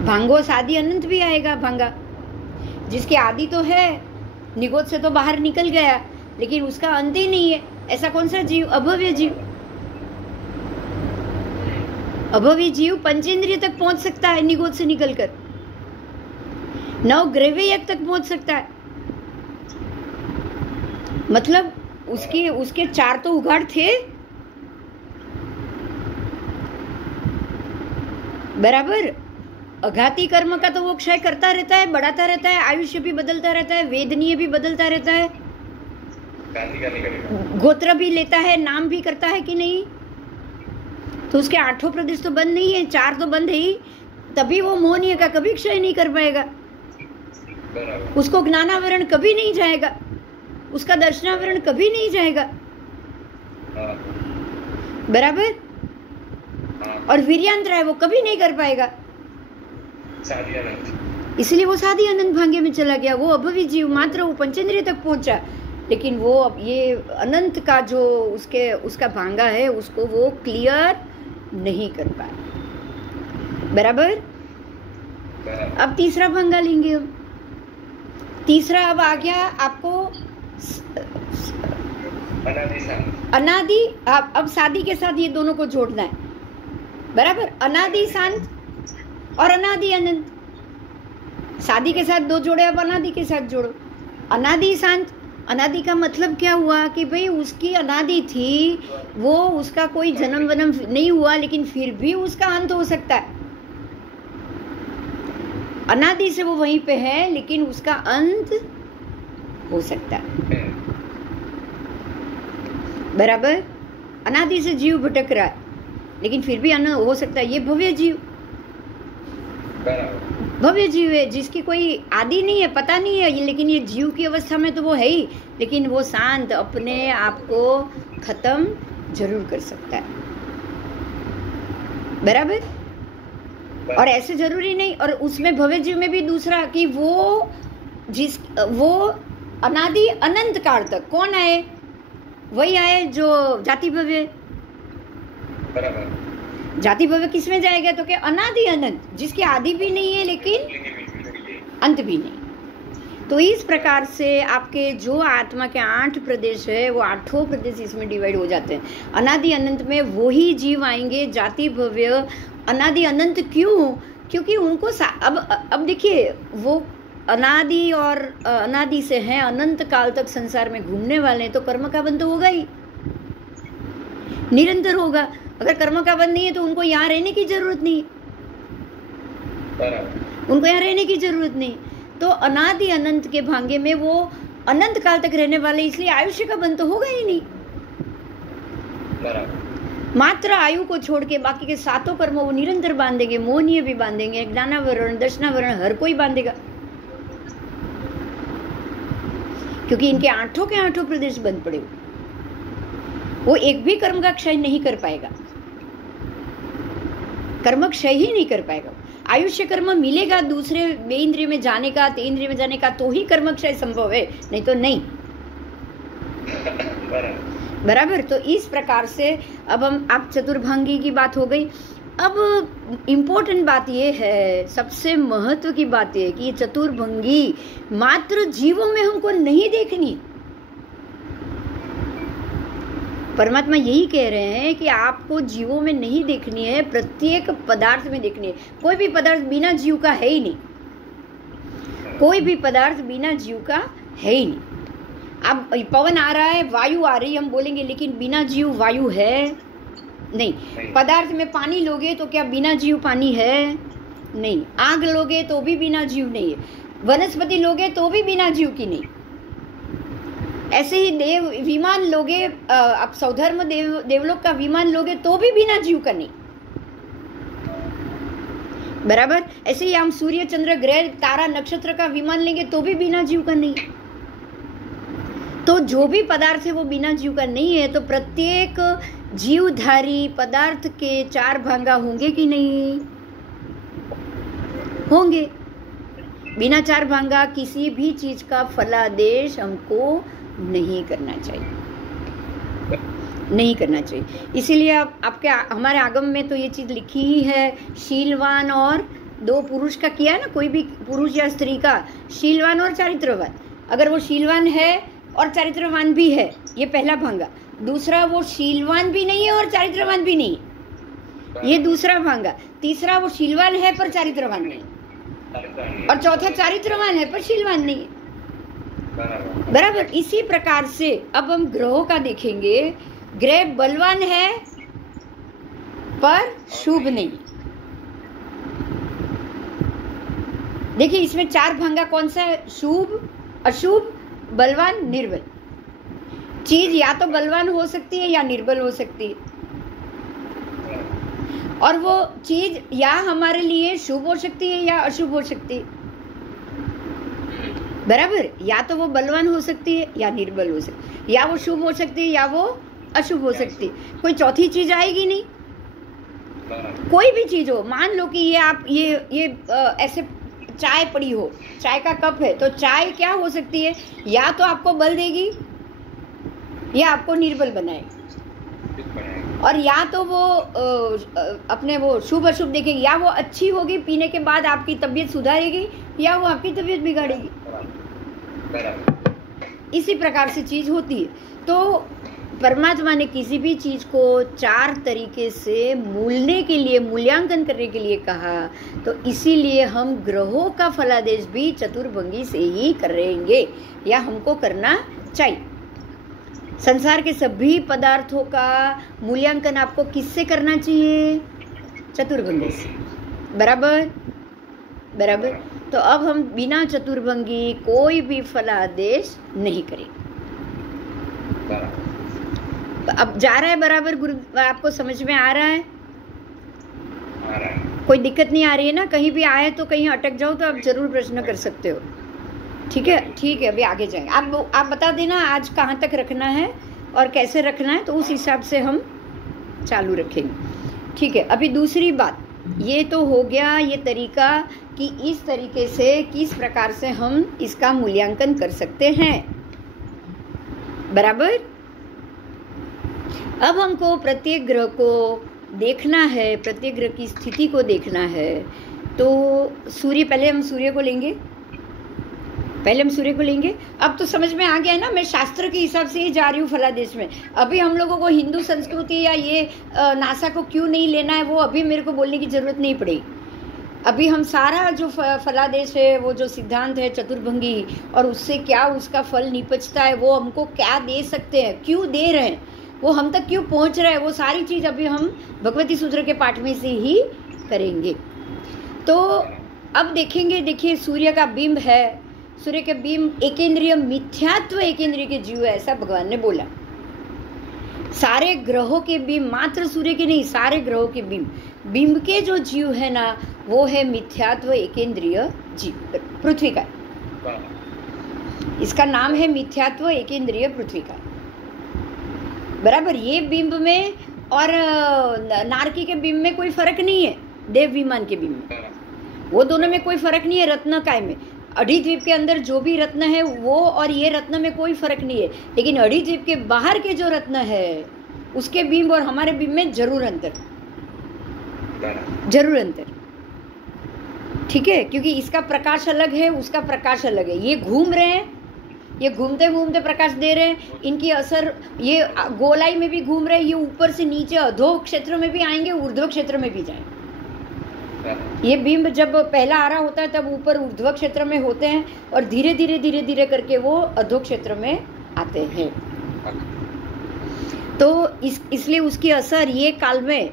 भांगो सादी अनंत भी आएगा भांगा। जिसकी आदि तो है, निगोद से तो बाहर निकल गया, लेकिन उसका अंत ही नहीं है। ऐसा कौन सा जीव? अभव्य जीव। अभव्य जीव पंचेंद्रिय तक पहुंच सकता है निगोद से निकलकर, 9 ग्रेवेयक तक पहुंच सकता है। मतलब उसके 4 तो उघाड़ थे। बराबर। अघाती कर्म का तो वो क्षय करता रहता है, बढ़ाता रहता है, आयुष्य भी बदलता रहता है, वेदनीय भी बदलता रहता है, गोत्र भी लेता है, नाम भी करता है कि नहीं। तो उसके 8 प्रदेश तो बंद नहीं है, 4 तो बंद है ही, तभी वो मोहनीय का कभी क्षय नहीं कर पाएगा। उसको ज्ञानावरण कभी नहीं जाएगा, उसका दर्शनावरण कभी नहीं जाएगा। बराबर। और वीर्यांतराय वो कभी नहीं कर पाएगा, इसलिए वो सादी अनंत भांगे में चला गया। वो अभवी जीव मात्र वो पंचेंद्रिय तक पहुंचा, लेकिन वो अब ये अनंत का जो उसका भांगा है उसको वो क्लियर नहीं कर पाया। बराबर। अब तीसरा भांगा लेंगे हम। तीसरा अब आ गया आपको अनादि। अब सादी के साथ ये दोनों को जोड़ना है। बराबर। अनादि शांत और अनादि अनंत। सादी के साथ 2 जोड़े, अब अनादि के साथ जोड़ो। अनादि शांत। अनादि का मतलब क्या हुआ कि भाई उसकी अनादि थी, वो उसका कोई जन्म वन्म नहीं हुआ, लेकिन फिर भी उसका अंत हो सकता है। अनादि से वो वहीं पे है, लेकिन उसका अंत हो सकता है। बराबर। अनादि से जीव भटक रहा है, लेकिन फिर भी अन्न हो सकता है। ये भव्य जीव, बराबर। भव्य जीव है जिसकी कोई आदि नहीं है, पता नहीं है, लेकिन ये जीव की अवस्था में तो वो है ही, लेकिन वो शांत अपने आप को खत्म जरूर कर सकता है। बराबर। और ऐसे जरूरी नहीं, और उसमें भव्य जीव में भी दूसरा कि वो अनादि अनंत काल तक कौन आए, वही आए जो जाति भव्य। बराबर। जाति भव्य किस में जाएगा, तो क्या अनादि अनंत, जिसकी आदि भी नहीं है लेकिन अंत भी नहीं। तो इस प्रकार से आपके जो आत्मा के 8 प्रदेश है, वो 8 प्रदेश इसमें डिवाइड हो जाते हैं। अनादि अनंत में वही जीव आएंगे, जाति भव्य। अनादि अनंत क्यों, क्योंकि उनको अब देखिए, वो अनादि और अनादि से हैं, अनंत काल तक संसार में घूमने वाले हैं, तो कर्म का बंध तो होगा ही, निरंतर होगा। अगर कर्म का बंध नहीं है तो उनको यहाँ रहने की जरूरत नहीं, उनको यहाँ रहने की जरूरत नहीं। तो अनादि अनंत के भांगे में वो अनंत काल तक रहने वाले, इसलिए आयुष्य का बंध तो होगा ही नहीं। मात्र आयु को छोड़ के बाकी के 7 कर्म वो निरंतर बांधेंगे, मोहनीय भी बांधेंगे, ज्ञानावरण, दर्शनावरण, हर कोई बांधेगा, क्योंकि इनके 8 के 8 प्रदेश बंद पड़े हुए। वो एक भी कर्म का क्षय नहीं कर पाएगा, कर्म क्षय ही नहीं कर पाएगा। आयुष्य कर्म मिलेगा दूसरे बेइंद्रिय में जाने का, तेन्द्रिय में जाने का, तो ही कर्म क्षय संभव है, नहीं तो नहीं। बराबर। तो इस प्रकार से अब आप चतुर्भंगी की बात हो गई। अब इम्पोर्टेंट बात ये है, सबसे महत्व की बात ये है कि ये चतुर्भंगी मात्र जीवों में हमको नहीं देखनी। परमात्मा यही कह रहे हैं कि आपको जीवों में नहीं देखनी है, प्रत्येक पदार्थ में देखनी है। कोई भी पदार्थ बिना जीव का है ही नहीं, कोई भी पदार्थ बिना जीव का है ही नहीं। अब पवन आ रहा है, वायु आ रही है, हम बोलेंगे लेकिन बिना जीव वायु है नहीं। पदार्थ में पानी लोगे तो क्या बिना जीव पानी है? नहीं। आग लोगे तो भी बिना जीव नहीं है। वनस्पति लोगे तो भी बिना जीव की नहीं। ऐसे ही देव विमान लोगे, आप सौधर्म देवलोक का विमान लोगे तो भी बिना जीव का नहीं। बराबर। ऐसे ही हम सूर्य चंद्र ग्रह तारा नक्षत्र का विमान लेंगे तो भी बिना जीव का नहीं। तो जो भी पदार्थ है वो बिना जीव का नहीं है। तो प्रत्येक जीवधारी पदार्थ के 4 भांगा होंगे कि नहीं? होंगे। बिना 4 भांगा किसी भी चीज का फलादेश हमको नहीं करना चाहिए, नहीं करना चाहिए। इसीलिए आपके हमारे आगम में तो ये चीज लिखी ही है, शीलवान और 2 पुरुष का किया है ना, कोई भी पुरुष या स्त्री का, शीलवान और चारित्रवान। अगर वो शीलवान है और चारित्रवान भी है, ये पहला भांगा। दूसरा वो शीलवान भी नहीं है और चारित्रवान भी नहीं है, ये दूसरा भांगा। तीसरा वो शीलवान है पर चारित्रवान नहीं, और चौथा चारित्रवान है पर शीलवान नहीं है। बराबर। इसी प्रकार से अब हम ग्रहों का देखेंगे। ग्रह बलवान है पर शुभ नहीं। देखिए इसमें 4 भांगा कौन सा है? शुभ, अशुभ, बलवान, निर्बल। चीज या तो बलवान हो सकती है या निर्बल हो सकती है, और वो चीज या हमारे लिए शुभ हो सकती है या अशुभ हो सकती है। बराबर। या तो वो बलवान हो सकती है या निर्बल हो सकती है, या वो शुभ हो सकती है या वो अशुभ हो सकती है। कोई चौथी चीज आएगी नहीं। कोई भी चीज हो, मान लो कि ये आप ये ऐसे चाय पड़ी हो, चाय का कप है, तो चाय क्या हो सकती है? या तो आपको बल देगी या आपको निर्बल बनाएगी, और या तो वो अपने वो शुभ अशुभ देखेगी, या वो अच्छी होगी, पीने के बाद आपकी तबीयत सुधारेगी, या वो आपकी तबीयत बिगाड़ेगी। इसी प्रकार से चीज होती है। तो परमात्मा ने किसी भी चीज को 4 तरीके से मूलने के लिए, मूल्यांकन करने के लिए कहा, तो इसीलिए हम ग्रहों का फलादेश भी चतुर्भंगी से ही करेंगे, या हमको करना चाहिए। संसार के सभी पदार्थों का मूल्यांकन आपको किससे करना चाहिए? चतुर्भंगी से। बराबर। बराबर। तो अब हम बिना चतुर्भंगी कोई भी फलादेश नहीं करेंगे। तो अब जा रहा है बराबर? गुरु आपको समझ में आ रहा है? कोई दिक्कत नहीं आ रही है ना? कहीं भी आए तो कहीं अटक जाओ तो आप जरूर प्रश्न कर सकते हो। ठीक है, ठीक है, अभी आगे जाएंगे। आप बता देना आज कहाँ तक रखना है और कैसे रखना है, तो उस हिसाब से हम चालू रखेंगे। ठीक है, अभी दूसरी बात, ये तो हो गया ये तरीका कि इस तरीके से किस प्रकार से हम इसका मूल्यांकन कर सकते हैं, बराबर। अब हमको प्रत्येक ग्रह को देखना है, प्रत्येक ग्रह की स्थिति को देखना है। तो सूर्य, पहले हम सूर्य को लेंगे, अब तो समझ में आ गया है ना, मैं शास्त्र के हिसाब से ही जा रही हूँ फलादेश में। अभी हम लोगों को हिंदू संस्कृति या ये नासा को क्यों नहीं लेना है, वो अभी मेरे को बोलने की जरूरत नहीं पड़ेगी। अभी हम सारा जो फलादेश है, वो जो सिद्धांत है चतुर्भंगी, और उससे क्या उसका फल निपजता है, वो हमको क्या दे सकते हैं, क्यों दे रहे हैं, वो हम तक क्यों पहुंच रहा है, वो सारी चीज़ अभी हम भगवती सूत्र के पाठ में से ही करेंगे। तो अब देखेंगे, देखिए सूर्य का बिंब है, सूर्य के बिंब एकेंद्रिय, मिथ्यात्व एकेंद्रिय के जीव है, ऐसा भगवान ने बोला। सारे ग्रहों के बिंब, मात्र सूर्य के नहीं, सारे ग्रहों के बिंब के जो जीव है ना, वो है मिथ्यात्व एकेंद्रिय जीव, पृथ्वी का। इसका नाम है मिथ्यात्व एकेंद्रिय पृथ्वी का, बराबर। ये बिंब में और नारकी के बिंब में कोई फर्क नहीं है, देव विमान के बिंब में, वो दोनों में कोई फर्क नहीं है। रत्न काय में, अढ़ीद्वीप के अंदर जो भी रत्न है वो और ये रत्न में कोई फर्क नहीं है, लेकिन अढ़ीद्वीप के बाहर के जो रत्न है उसके बिंब और हमारे बिंब में जरूर अंतर। ठीक है, क्योंकि इसका प्रकाश अलग है, उसका प्रकाश अलग है। ये घूम रहे हैं, ये घूमते घूमते प्रकाश दे रहे हैं, इनकी असर ये गोलाई में भी घूम रहे हैं, ये ऊपर से नीचे अधो क्षेत्र में भी आएंगे, ऊर्ध्व क्षेत्र में भी जाएंगे। ये बिंब जब पहला आ रहा होता है तब ऊपर ऊर्ध्व क्षेत्र में होते हैं, और धीरे धीरे करके वो अधो क्षेत्र में आते हैं। तो इसलिए उसकी असर ये काल में,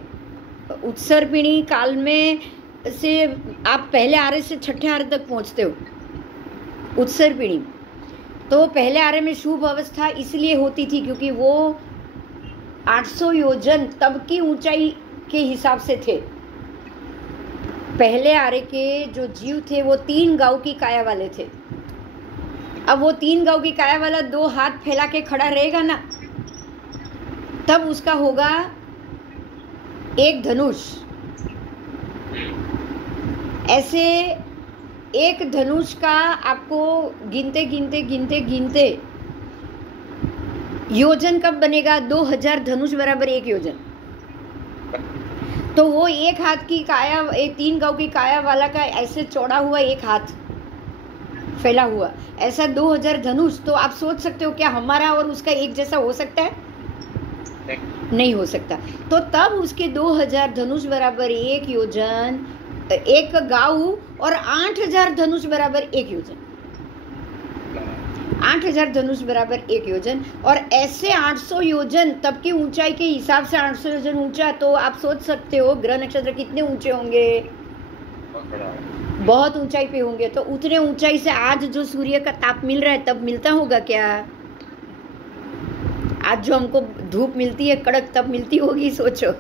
उत्सर्पिणी काल में से आप पहले आरे से छठे आरे तक पहुंचते हो, उत्सर्पिणी। तो पहले आरे में शुभ अवस्था इसलिए होती थी क्योंकि वो 800 योजन तब की ऊंचाई के हिसाब से थे। पहले आरे के जो जीव थे वो 3 गांव की काया वाले थे। अब वो 3 गांव की काया वाला 2 हाथ फैला के खड़ा रहेगा ना, तब उसका होगा एक धनुष। ऐसे एक धनुष का आपको गिनते योजन कब बनेगा? 2000 धनुष बराबर 1 योजन। तो वो एक हाथ की काया, 3 गांव की काया वाला का ऐसे चौड़ा हुआ एक हाथ फैला हुआ, ऐसा 2000 धनुष। तो आप सोच सकते हो क्या हमारा और उसका एक जैसा हो सकता है? नहीं हो सकता। तो तब उसके 2000 धनुष बराबर 1 योजन, 1 गांव, और 8000 धनुष बराबर 1 योजन। 8000 धनुष बराबर 1 योजन, और ऐसे 800 योजन तब की ऊंचाई के हिसाब से 800 योजन ऊंचा। तो आप सोच सकते हो ग्रह नक्षत्र कितने ऊंचे होंगे? बहुत ऊंचाई पे होंगे। तो उतने ऊंचाई से आज जो सूर्य का ताप मिल रहा है तब मिलता होगा क्या? आज जो हमको धूप मिलती है कड़क, तब मिलती होगी? सोचो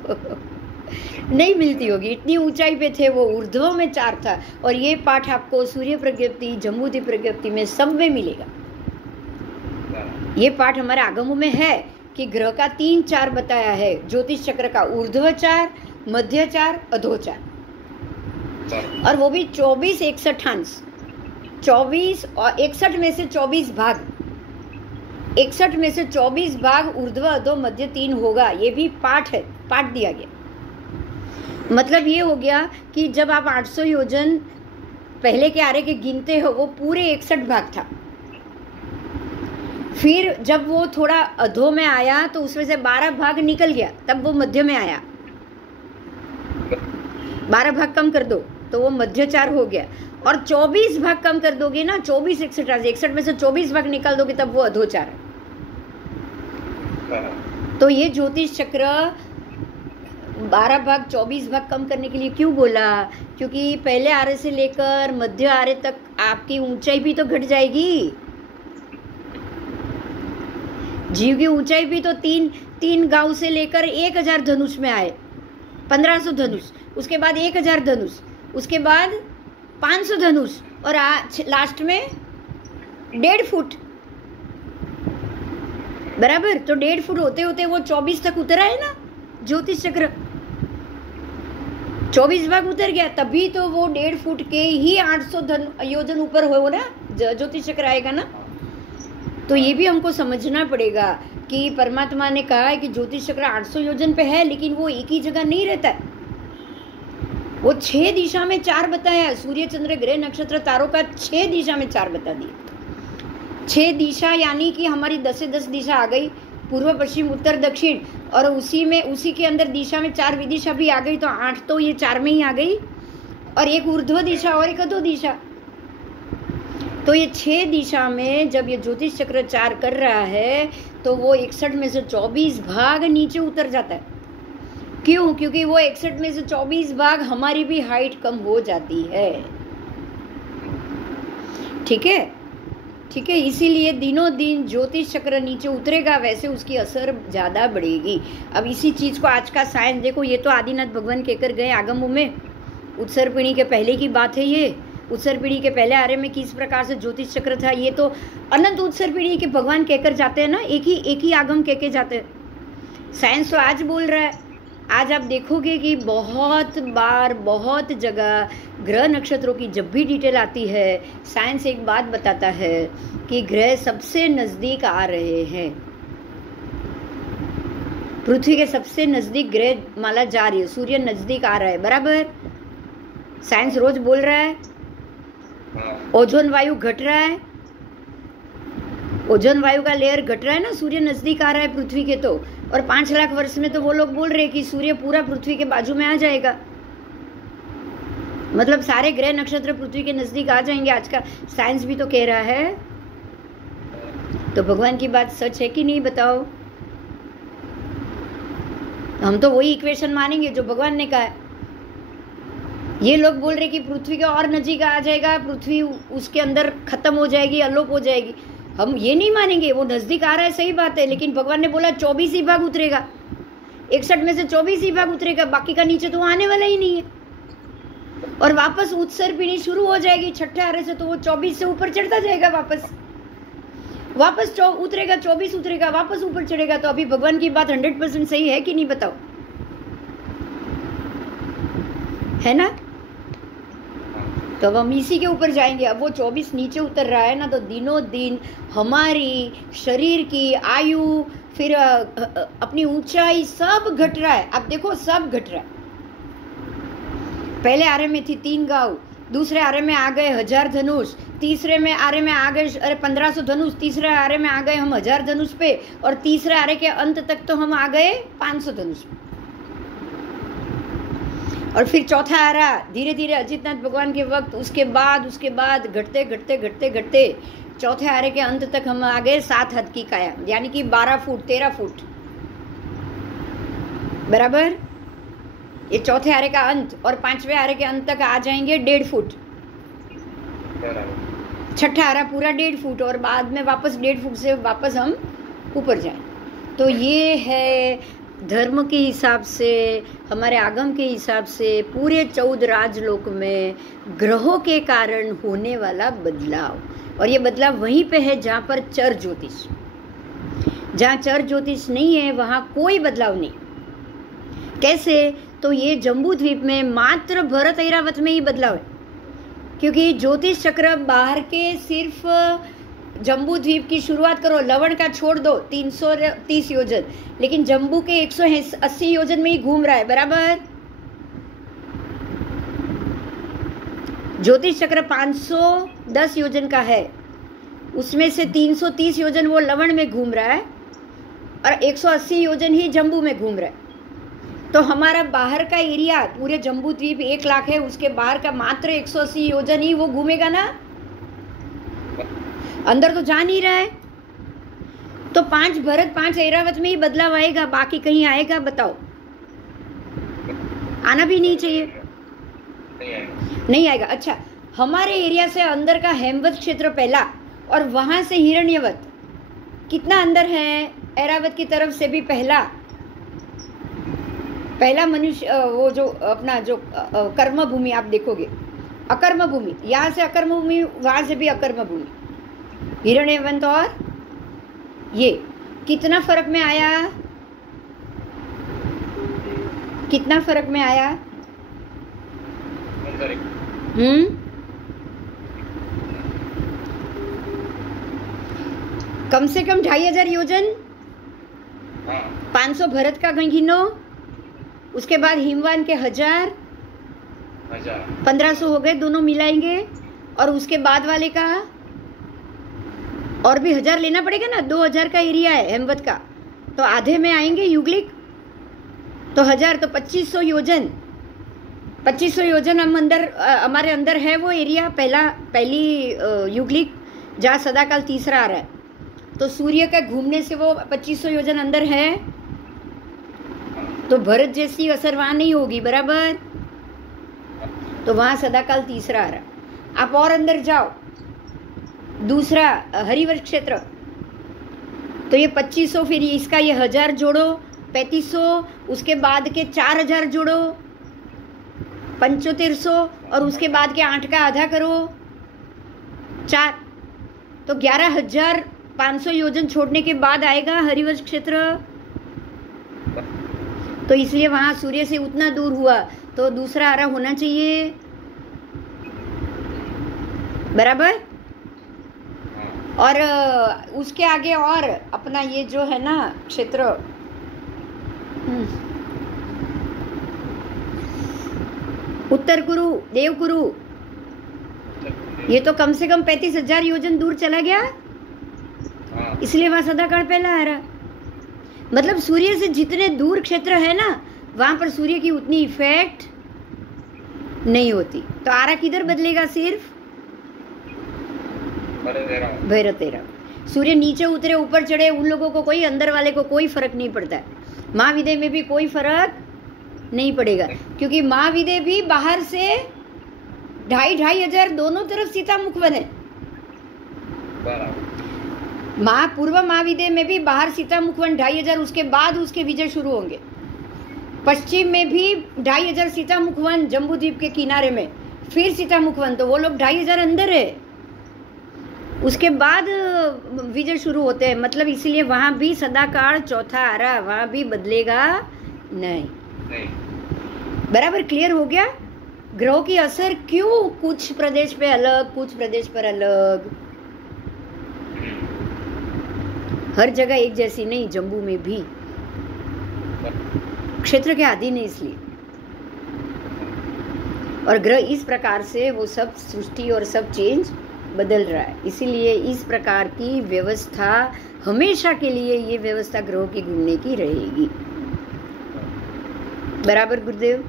नहीं मिलती होगी। इतनी ऊंचाई पे थे वो, ऊर्ध्व में 4 था। और ये पाठ आपको सूर्य प्रज्ञप्ति, जम्बूद्वीप प्रज्ञप्ति में सब में मिलेगा। ये पाठ हमारे आगमों में है कि ग्रह का 3-4 बताया है। ज्योतिष चक्र का ऊर्ध्व 4, मध्य 4, अधो 4, और वो भी 24-61 अंश। 24 और 61 में से 24 भाग, 61 में से 24 भाग ऊर्ध्व, अधो, मध्य 3 होगा। ये भी पाठ है, पाठ दिया गया। मतलब ये हो गया कि जब आप 800 योजन पहले के आरे के गिनते हो, वो पूरे 61 भाग था। फिर जब वो थोड़ा अधो में आया तो उसमें से 12 भाग निकल गया, तब वो मध्य में आया। 12 भाग कम कर दो तो वो मध्य 4 हो गया, और 24 भाग कम कर दोगे ना, 24-61 में से 24 भाग निकाल दोगे तब वो अधो 4 है। तो ये ज्योतिष चक्र 12 भाग 24 भाग कम करने के लिए क्यों बोला? क्योंकि पहले आरे से लेकर मध्य आरे तक आपकी ऊंचाई भी तो घट जाएगी। जीव की ऊंचाई भी तो 3 गांव से लेकर 1000 धनुष में आए, 1500 धनुष, उसके बाद 1000 धनुष, उसके बाद 500 धनुष, और लास्ट में 1.5 फुट, बराबर। तो 1.5 फुट होते होते वो 24 तक उतरा है ना ज्योतिष चक्र, 24 भाग उतर गया, तभी तो वो 1.5 फुट के ही 800 योजन ऊपर हो ना ज्योतिष चक्र आएगा ना। तो ये भी हमको समझना पड़ेगा कि परमात्मा ने कहा है कि ज्योतिष चक्र 800 योजन पे है, लेकिन वो एक ही जगह नहीं रहता है, वो 6 दिशा में 4 बताया। सूर्य चंद्र ग्रह नक्षत्र तारों का 6 दिशा में 4 बता दिए। 6 दिशा यानी कि हमारी 10 से 10 दिशा आ गई, पूर्व पश्चिम उत्तर दक्षिण, और उसी के अंदर दिशा में 4 विदिशा भी आ गई, तो 8 तो ये 4 में ही आ गई, और एक ऊर्ध्व दिशा और एक अधो दिशा। तो ये 6 दिशा में जब ये ज्योतिष चक्र 4 कर रहा है तो वो 61 में से 24 भाग नीचे उतर जाता है। क्यों? क्योंकि वो 61 में से 24 भाग हमारी भी हाइट कम हो जाती है। ठीक है, ठीक है। इसीलिए दिनों दिन ज्योतिष चक्र नीचे उतरेगा, वैसे उसकी असर ज़्यादा बढ़ेगी। अब इसी चीज़ को आज का साइंस देखो, ये तो आदिनाथ भगवान कहकर गए आगमों में, उत्सर पीढ़ी के पहले की बात है ये। उत्सर पीढ़ी के पहले आर्य में किस प्रकार से ज्योतिष चक्र था, ये तो अनंत उत्सर पीढ़ी के भगवान कहकर जाते हैं ना, एक ही आगम कह के जाते हैं। साइंस तो आज बोल रहा है। आज आप देखोगे कि बहुत बार बहुत जगह ग्रह नक्षत्रों की जब भी डिटेल आती है, साइंस एक बात बताता है कि ग्रह सबसे नज़दीक आ रहे हैं, पृथ्वी के सबसे नज़दीक ग्रह माला जा रही है, सूर्य नज़दीक आ रहा है, बराबर। साइंस रोज बोल रहा है। ओजोन वायु घट रहा है, ओजोन वायु का लेयर घट रहा है ना, सूर्य नज़दीक आ रहा है पृथ्वी के। तो और 5 लाख वर्ष में तो वो लोग बोल रहे हैं कि सूर्य पूरा पृथ्वी के बाजू में आ जाएगा, मतलब सारे ग्रह नक्षत्र पृथ्वी के नज़दीक आ जाएंगे। आज का साइंस भी तो कह रहा है। तो भगवान की बात सच है कि नहीं, बताओ। हम तो वही इक्वेशन मानेंगे जो भगवान ने कहा है। ये लोग बोल रहे कि पृथ्वी के और नजीक आ जाएगा, पृथ्वी उसके अंदर खत्म हो जाएगी, अलोप हो जाएगी। हम ये नहीं मानेंगे, वो नजदीक आ रहा है, सही बात है, लेकिन भगवान ने बोला 24 ही भाग उतरेगा, 61 में से 24 ही भाग उतरेगा, बाकी का नीचे तो आने वाला ही नहीं है। और वापस उत्सर पीढ़ी शुरू हो जाएगी 6ठे आरे से, तो वो 24 से ऊपर चढ़ता जाएगा, वापस उतरेगा, 24 उतरेगा, वापस ऊपर चढ़ेगा। तो अभी भगवान की बात 100% सही है कि नहीं, बताओ, है ना। तो अब हम इसी के ऊपर जाएंगे। अब वो 24 नीचे उतर रहा है ना, तो दिनों दिन हमारी शरीर की आयु, फिर अपनी ऊंचाई सब घट रहा है। अब देखो सब घट रहा है। पहले आरे में थी 3 गांव, दूसरे आरे में आ गए 1000 धनुष, तीसरे में आरे में आ गए 1500 धनुष, तीसरे आरे में आ गए हम 1000 धनुष पे, और तीसरे आरे के अंत तक तो हम आ गए 500 धनुष। और फिर चौथा आरा धीरे धीरे अजितनाथ भगवान के वक्त, उसके बाद घटते घटते घटते घटते चौथे आरे के अंत तक हम आ गए 7 हद की काया, यानी कि 12 फुट 13 फुट, बराबर। ये चौथे आरे का अंत, और 5वें आरे के अंत तक आ जाएंगे 1.5 फुट। छठा आरा पूरा 1.5 फुट, और बाद में वापस 1.5 फुट से वापस हम ऊपर जाएं। तो ये है धर्म के हिसाब से, हमारे आगम के हिसाब से, पूरे 14 राजलोक में ग्रहों के कारण होने वाला बदलाव। और ये बदलाव वहीं पे है जहाँ पर चर ज्योतिष, जहाँ चर ज्योतिष नहीं है वहाँ कोई बदलाव नहीं। कैसे? तो ये जम्बू द्वीप में मात्र भरत ऐरावत में ही बदलाव है, क्योंकि ज्योतिष चक्र बाहर के सिर्फ जम्बू द्वीप की शुरुआत करो, लवण का छोड़ दो 330 योजन, लेकिन जम्बू के 180 योजन में ही घूम रहा है, बराबर। ज्योतिष चक्र 510 योजन का है, उसमें से 330 योजन वो लवण में घूम रहा है, और 180 योजन ही जम्बू में घूम रहा है। तो हमारा बाहर का एरिया, पूरे जम्बू द्वीप 1 लाख है, उसके बाहर का मात्र 180 योजन ही वो घूमेगा ना, अंदर तो जा नहीं रहा है। तो 5 भरत 5 ऐरावत में ही बदलाव आएगा, बाकी कहीं आएगा, बताओ? आना भी नहीं चाहिए, नहीं आएगा। अच्छा, हमारे एरिया से अंदर का हेमवत क्षेत्र पहला, और वहां से हिरण्यवत कितना अंदर है, ऐरावत की तरफ से भी पहला, पहला मनुष्य वो जो अपना जो कर्म भूमि आप देखोगे, अकर्म भूमि, यहाँ से अकर्म भूमि, वहां से भी अकर्म भूमि, हिरण्यवंत और ये कितना फर्क में आया, कितना फर्क में आया? कम से कम 2500 योजन, 500 भरत का गिनो, उसके बाद हिमवान के 1000, 1500 हो गए दोनों मिलाएंगे, और उसके बाद वाले का और भी 1000 लेना पड़ेगा ना, 2000 का एरिया है हेमवत का, तो आधे में आएंगे युगलिक, तो 1000 तो 2500 योजन, 2500 योजन हम अंदर हमारे अंदर है वो एरिया, पहली युगलिक जहाँ सदाकाल तीसरा आ रहा है, तो सूर्य का घूमने से वो 2500 योजन अंदर है, तो भरत जैसी असर वहां नहीं होगी, बराबर, तो वहां सदाकाल तीसरा आ रहा। आप और अंदर जाओ, दूसरा हरिवर्ष क्षेत्र, तो ये 2500, फिर इसका ये 1000 जोड़ो, 3500, उसके बाद के 4000 जोड़ो, 7500, और उसके बाद के 8 का आधा करो 4, तो 11500 योजन छोड़ने के बाद आएगा हरिवर्ष क्षेत्र, तो इसलिए वहां सूर्य से उतना दूर हुआ, तो दूसरा आरा होना चाहिए, बराबर। और उसके आगे और अपना ये जो है ना क्षेत्र, उत्तर कुरु, देव कुरु, ये तो कम से कम 35,000 योजन दूर चला गया, इसलिए वहां सदाकाल पहला आ रहा। मतलब सूर्य से जितने दूर क्षेत्र है ना, वहां पर सूर्य की उतनी इफेक्ट नहीं होती, तो आरा किधर बदलेगा? सिर्फ भैरव। सूर्य नीचे उतरे ऊपर चढ़े, उन लोगों को कोई, अंदर वाले को कोई फर्क नहीं पड़ता है। महाविदय में भी कोई फर्क नहीं पड़ेगा, क्योंकि महाविदय भी बाहर से 2500 दोनों तरफ सीता मुखवन है। पूर्व महाविदय में भी बाहर सीता मुखवन 2500, उसके बाद उसके विजय शुरू होंगे। पश्चिम में भी 2500 सीता मुखवन, जम्बूद्वीप के किनारे में, फिर सीता मुखवन, तो वो लोग 2500 अंदर है, उसके बाद विजय शुरू होते हैं। मतलब इसलिए वहां भी सदाकाल चौथा आ रहा, वहां भी बदलेगा नहीं। बराबर क्लियर हो गया? ग्रहों की असर क्यों कुछ प्रदेश पे अलग, कुछ प्रदेश पर अलग, हर जगह एक जैसी नहीं, जम्बू में भी क्षेत्र के अधीन है इसलिए। और ग्रह इस प्रकार से वो सब सृष्टि और सब चेंज बदल रहा है, इसीलिए इस प्रकार की व्यवस्था हमेशा के लिए, ये व्यवस्था ग्रहों की घूमने की रहेगी। बराबर गुरुदेव?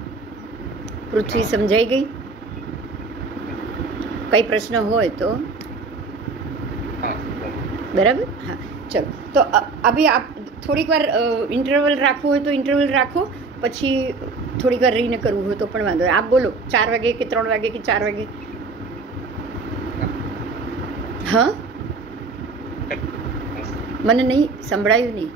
पृथ्वी समझाई गई? कई प्रश्न हो तो बराबर? हाँ चलो, तो अभी आप થોડીક વાર ઇન્ટરવલ રાખવું હોય તો ઇન્ટરવલ રાખો, પછી થોડીક વાર રહીને કરવું હોય તો પણ વાંધો નહીં. આપ બોલો 4 વાગે કે 3 વાગે કે 4 વાગે? હા, મને નહીં સંભળાયું નહીં.